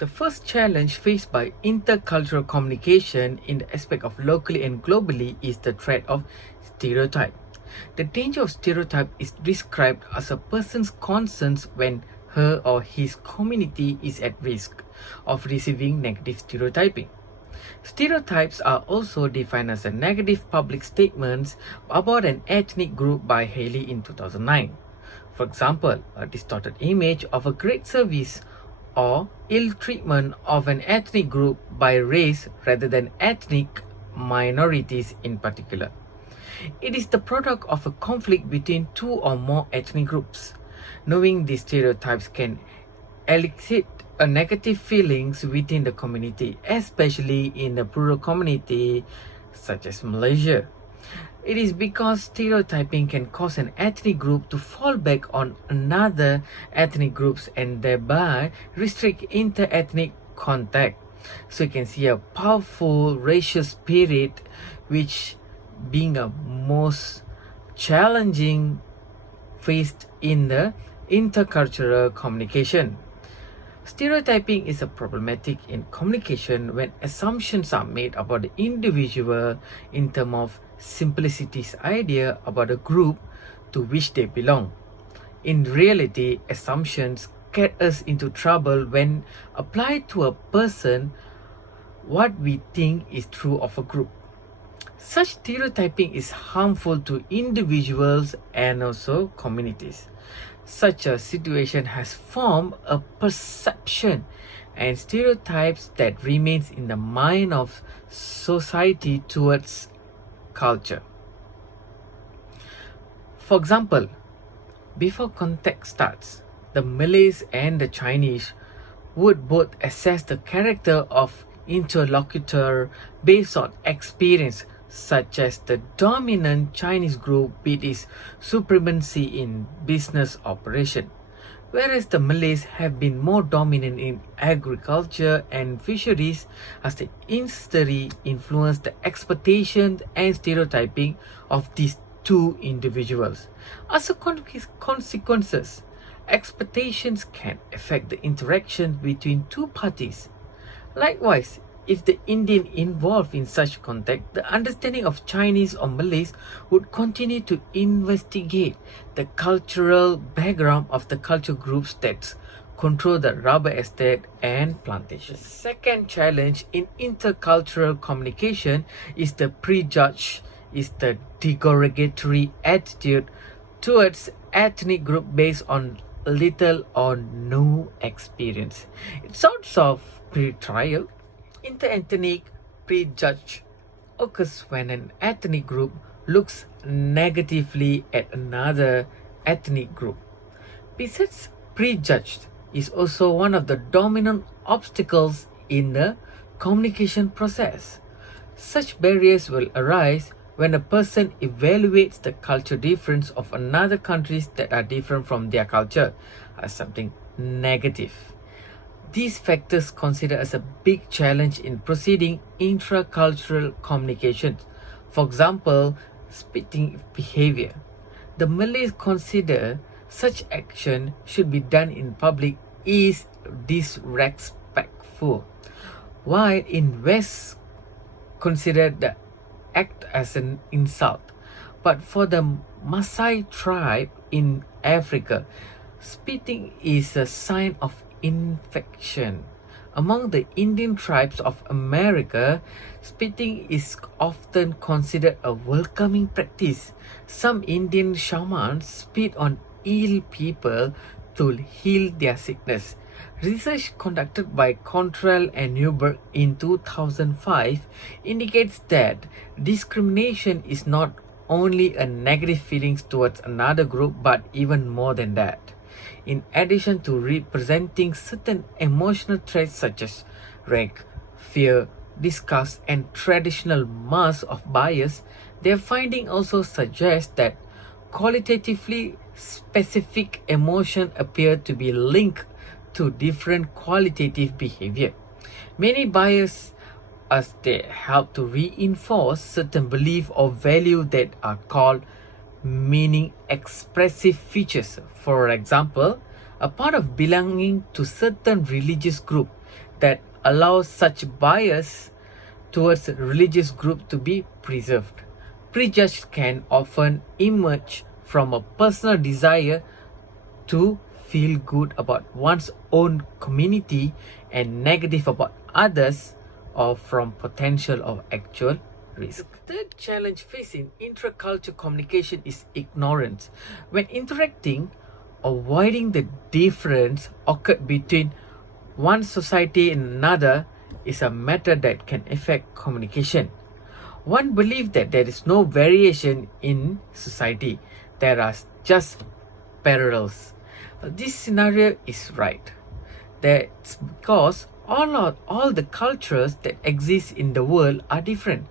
The first challenge faced by intercultural communication in the aspect of locally and globally is the threat of stereotype. The danger of stereotype is described as a person's concerns when her or his community is at risk of receiving negative stereotyping. Stereotypes are also defined as a negative public statements about an ethnic group by Haley in 2009. For example, a distorted image of a great service or ill treatment of an ethnic group by race rather than ethnic minorities in particular. It is the product of a conflict between two or more ethnic groups. Knowing these stereotypes can elicit a negative feelings within the community, especially in the plural community such as Malaysia. It is because stereotyping can cause an ethnic group to fall back on another ethnic groups and thereby restrict inter-ethnic contact. So you can see a powerful racial spirit which being a most challenging faced in the intercultural communication. Stereotyping is a problematic in communication when assumptions are made about the individual in terms of simplicity's idea about a group to which they belong. In reality, assumptions get us into trouble when applied to a person what we think is true of a group. Such stereotyping is harmful to individuals and also communities. Such a situation has formed a perception and stereotypes that remains in the mind of society towards culture. For example, before contact starts, the Malays and the Chinese would both assess the character of interlocutor based on experience, such as the dominant Chinese group with its supremacy in business operation, whereas the Malays have been more dominant in agriculture and fisheries as the history influenced the expectations and stereotyping of these two individuals. As a consequences, expectations can affect the interaction between two parties. Likewise, if the Indian involved in such contact, the understanding of Chinese or Malays would continue to investigate the cultural background of the culture groups that control the rubber estate and plantation. The second challenge in intercultural communication is the derogatory attitude towards ethnic group based on little or no experience. It's sorts of pretrial. Interethnic prejudge occurs when an ethnic group looks negatively at another ethnic group. Besides, prejudge is also one of the dominant obstacles in the communication process. Such barriers will arise when a person evaluates the culture difference of another countries that are different from their culture as something negative. These factors considered as a big challenge in proceeding intracultural communication. For example, spitting behavior. The Malays consider such action should be done in public is disrespectful, while in West consider the act as an insult. But for the Maasai tribe in Africa, spitting is a sign of infection. Among the Indian tribes of America, spitting is often considered a welcoming practice. Some Indian shamans spit on ill people to heal their sickness. Research conducted by Contrell and Newberg in 2005 indicates that discrimination is not only a negative feelings towards another group but even more than that. In addition to representing certain emotional traits such as rage, fear, disgust, and traditional mask of bias, their finding also suggests that qualitatively specific emotion appear to be linked to different qualitative behavior. Many bias as they help to reinforce certain belief or value that are called meaning expressive features. For example, a part of belonging to certain religious group that allows such bias towards a religious group to be preserved. Prejudice can often emerge from a personal desire to feel good about one's own community and negative about others, or from potential of actual risk. The third challenge facing intracultural communication is ignorance. When interacting, avoiding the difference occurred between one society and another is a matter that can affect communication. One believes that there is no variation in society, there are just parallels. This scenario is right. That's because all the cultures that exist in the world are different,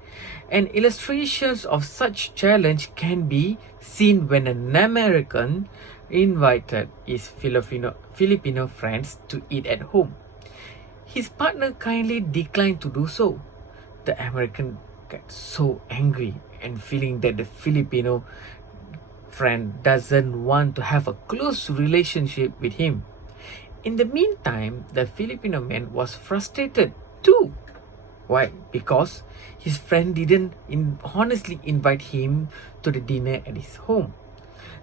and illustrations of such challenge can be seen when an American invited his Filipino friends to eat at home. His partner kindly declined to do so. The American got so angry and feeling that the Filipino friend doesn't want to have a close relationship with him. In the meantime, the Filipino man was frustrated too. Why? Because his friend didn't honestly invite him to the dinner at his home.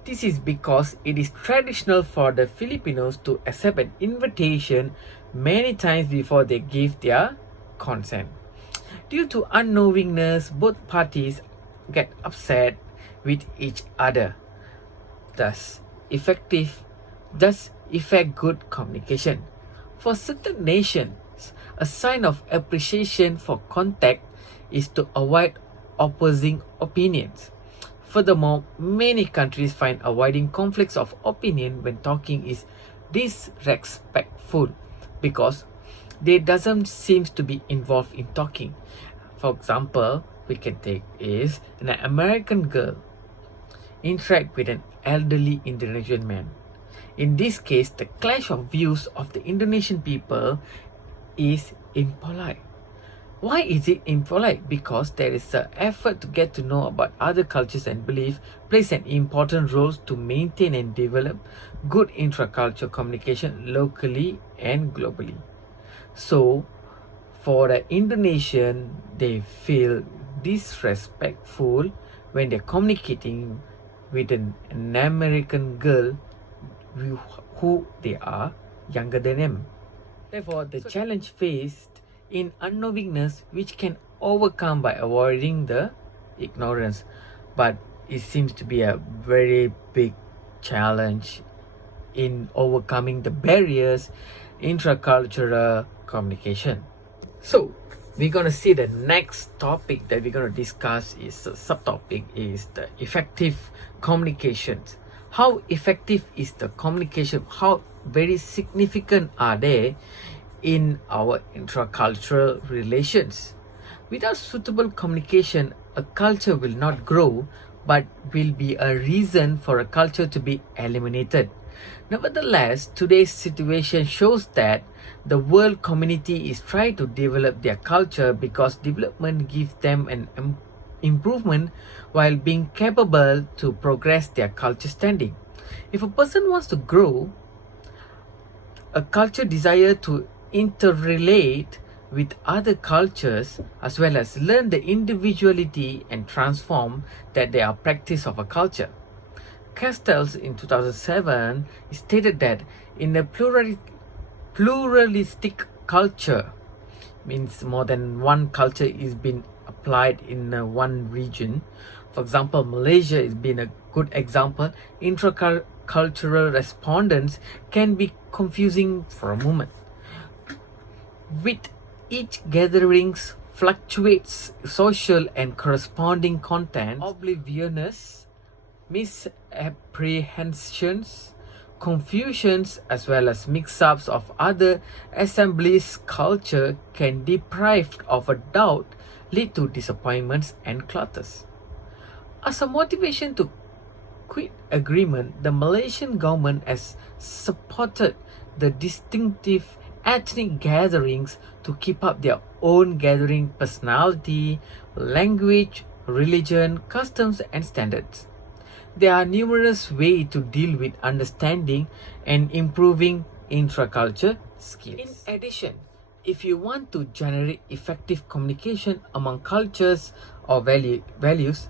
This is because it is traditional for the Filipinos to accept an invitation many times before they give their consent. Due to unknowingness, both parties get upset with each other. Thus effect good communication. For certain nations, a sign of appreciation for contact is to avoid opposing opinions. Furthermore, many countries find avoiding conflicts of opinion when talking is disrespectful because they doesn't seem to be involved in talking. For example, we can take is an American girl interact with an elderly Indonesian man. In this case, the clash of views of the Indonesian people is impolite. Why is it impolite? Because there is an effort to get to know about other cultures and beliefs plays an important role to maintain and develop good intracultural communication locally and globally. So, for the Indonesian, they feel disrespectful when they're communicating with an American girl who they are younger than them. Therefore, the challenge faced in unknowingness which can overcome by avoiding the ignorance, but it seems to be a very big challenge in overcoming the barriers intracultural communication. So we're going to see the next topic that we're going to discuss is a subtopic is the effective communications. How effective is the communication? How very significant are they in our intracultural relations? Without suitable communication, a culture will not grow, but will be a reason for a culture to be eliminated. Nevertheless, today's situation shows that the world community is trying to develop their culture because development gives them an improvement while being capable to progress their culture standing. If a person wants to grow, a culture desire to interrelate with other cultures as well as learn the individuality and transform that they are practice of a culture. Castells in 2007 stated that in a pluralistic culture, means more than one culture is being applied in one region. For example, Malaysia has been a good example. Intracultural respondents can be confusing for a moment. With each gatherings fluctuates social and corresponding content, obliviousness, misapprehensions, confusions as well as mix-ups of other assemblies culture can deprived of a doubt lead to disappointments and clutters. As a motivation to quit agreement, the Malaysian government has supported the distinctive ethnic gatherings to keep up their own gathering personality, language, religion, customs and standards. There are numerous ways to deal with understanding and improving intraculture skills. In addition, if you want to generate effective communication among cultures or values,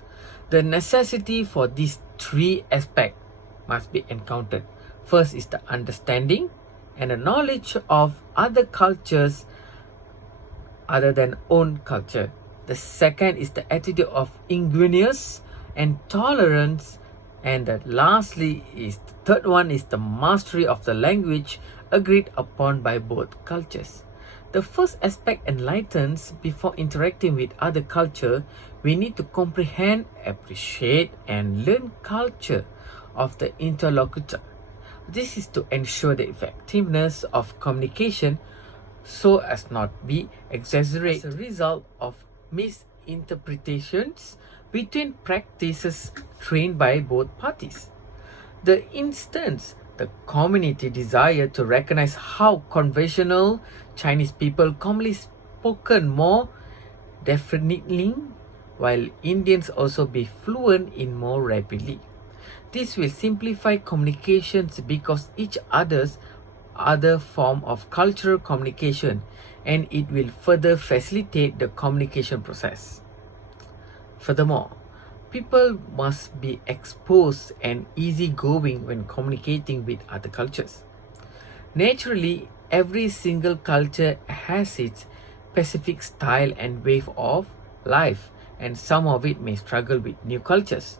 the necessity for these three aspects must be encountered. First is the understanding and the knowledge of other cultures other than own culture. The second is the attitude of ingenuous and tolerance, and the third one is the mastery of the language agreed upon by both cultures. The first aspect enlightens. Before interacting with other culture, we need to comprehend, appreciate, and learn culture of the interlocutor. This is to ensure the effectiveness of communication so as not be exaggerated as a result of misinterpretations between practices trained by both parties. The instance, the community desire to recognize how conventional Chinese people commonly spoken more definitely, while Indians also be fluent in more rapidly. This will simplify communications because each other form of cultural communication, and it will further facilitate the communication process. Furthermore, people must be exposed and easygoing when communicating with other cultures. Naturally, every single culture has its specific style and way of life, and some of it may struggle with new cultures.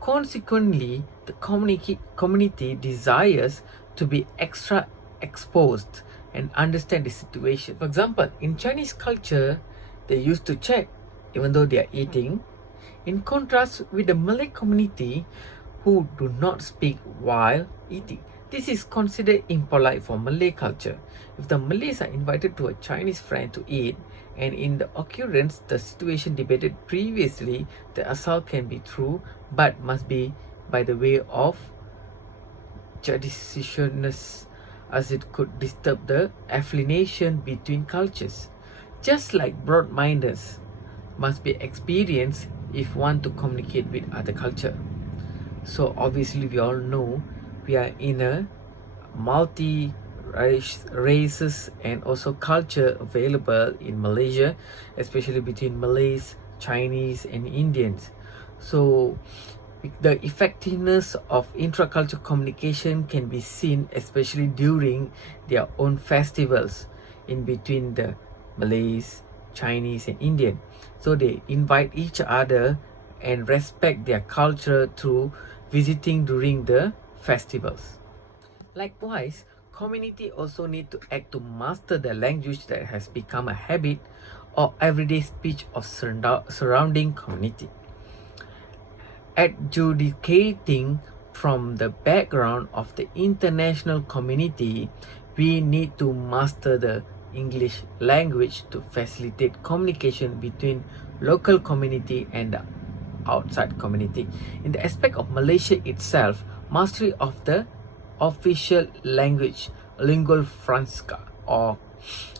Consequently, the community desires to be extra exposed and understand the situation. For example, in Chinese culture, they used to check even though they are eating, in contrast with the Malay community who do not speak while eating. This is considered impolite for Malay culture. If the Malays are invited to a Chinese friend to eat, and in the occurrence, the situation debated previously, the assault can be true, but must be by the way of judiciousness, as it could disturb the affiliation between cultures. Just like broad-mindedness must be experienced if one to communicate with other culture. So obviously we all know we are in a races and also culture available in Malaysia, especially between Malays, Chinese and Indians. So the effectiveness of intracultural communication can be seen especially during their own festivals in between the Malays, Chinese and Indian. So they invite each other and respect their culture through visiting during the festivals. Likewise, community also need to act to master the language that has become a habit or everyday speech of surrounding community. Adjudicating from the background of the international community, we need to master the English language to facilitate communication between local community and the outside community. In the aspect of Malaysia itself, mastery of the official language, lingua franca, or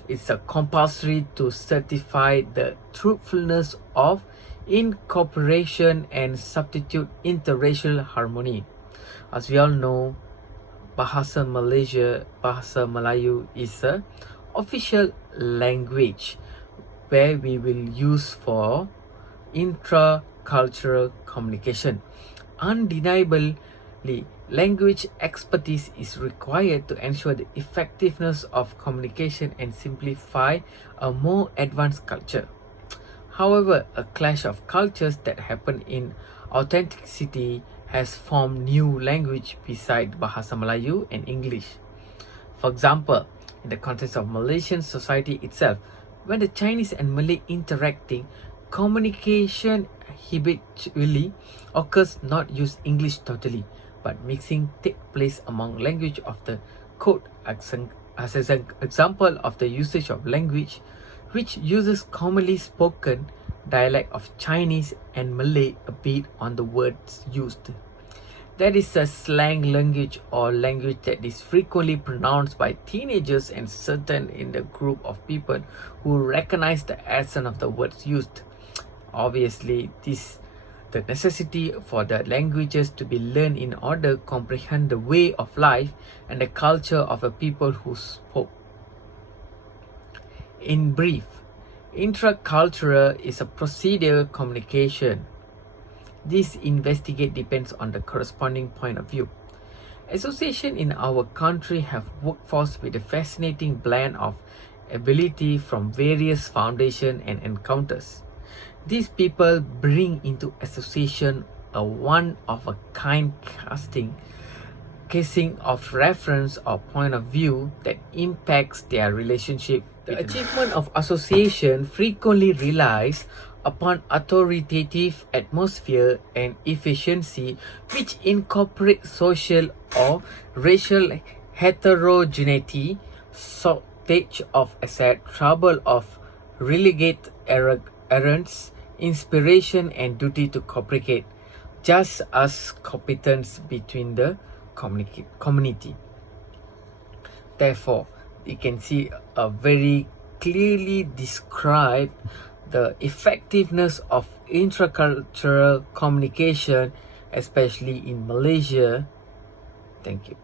it's a compulsory to certify the truthfulness of incorporation and substitute interracial harmony. As we all know, Bahasa Melayu is a official language where we will use for intra-cultural communication. Undeniably, language expertise is required to ensure the effectiveness of communication and simplify a more advanced culture. However, a clash of cultures that happen in authenticity has formed new language beside Bahasa Melayu and English. For example, in the context of Malaysian society itself, when the Chinese and Malay interacting, communication habitually occurs not use English totally, but mixing take place among language of the code as an example of the usage of language which uses commonly spoken dialect of Chinese and Malay a bit on the words used. That is a slang language or language that is frequently pronounced by teenagers and certain in the group of people who recognize the essence of the words used. Obviously, the necessity for the languages to be learned in order to comprehend the way of life and the culture of a people who spoke. In brief, intracultural is a procedure communication. This investigate depends on the corresponding point of view. Association in our country have workforce with a fascinating blend of ability from various foundation and encounters. These people bring into association a one-of-a-kind casing of reference or point of view that impacts their relationship. The achievement of association frequently relies upon authoritative atmosphere and efficiency which incorporate social or racial heterogeneity, shortage of asset, trouble of relegate errands, inspiration and duty to cooperate, just as competence between the community. Therefore, you can see a very clearly describe the effectiveness of intracultural communication, especially in Malaysia. Thank you.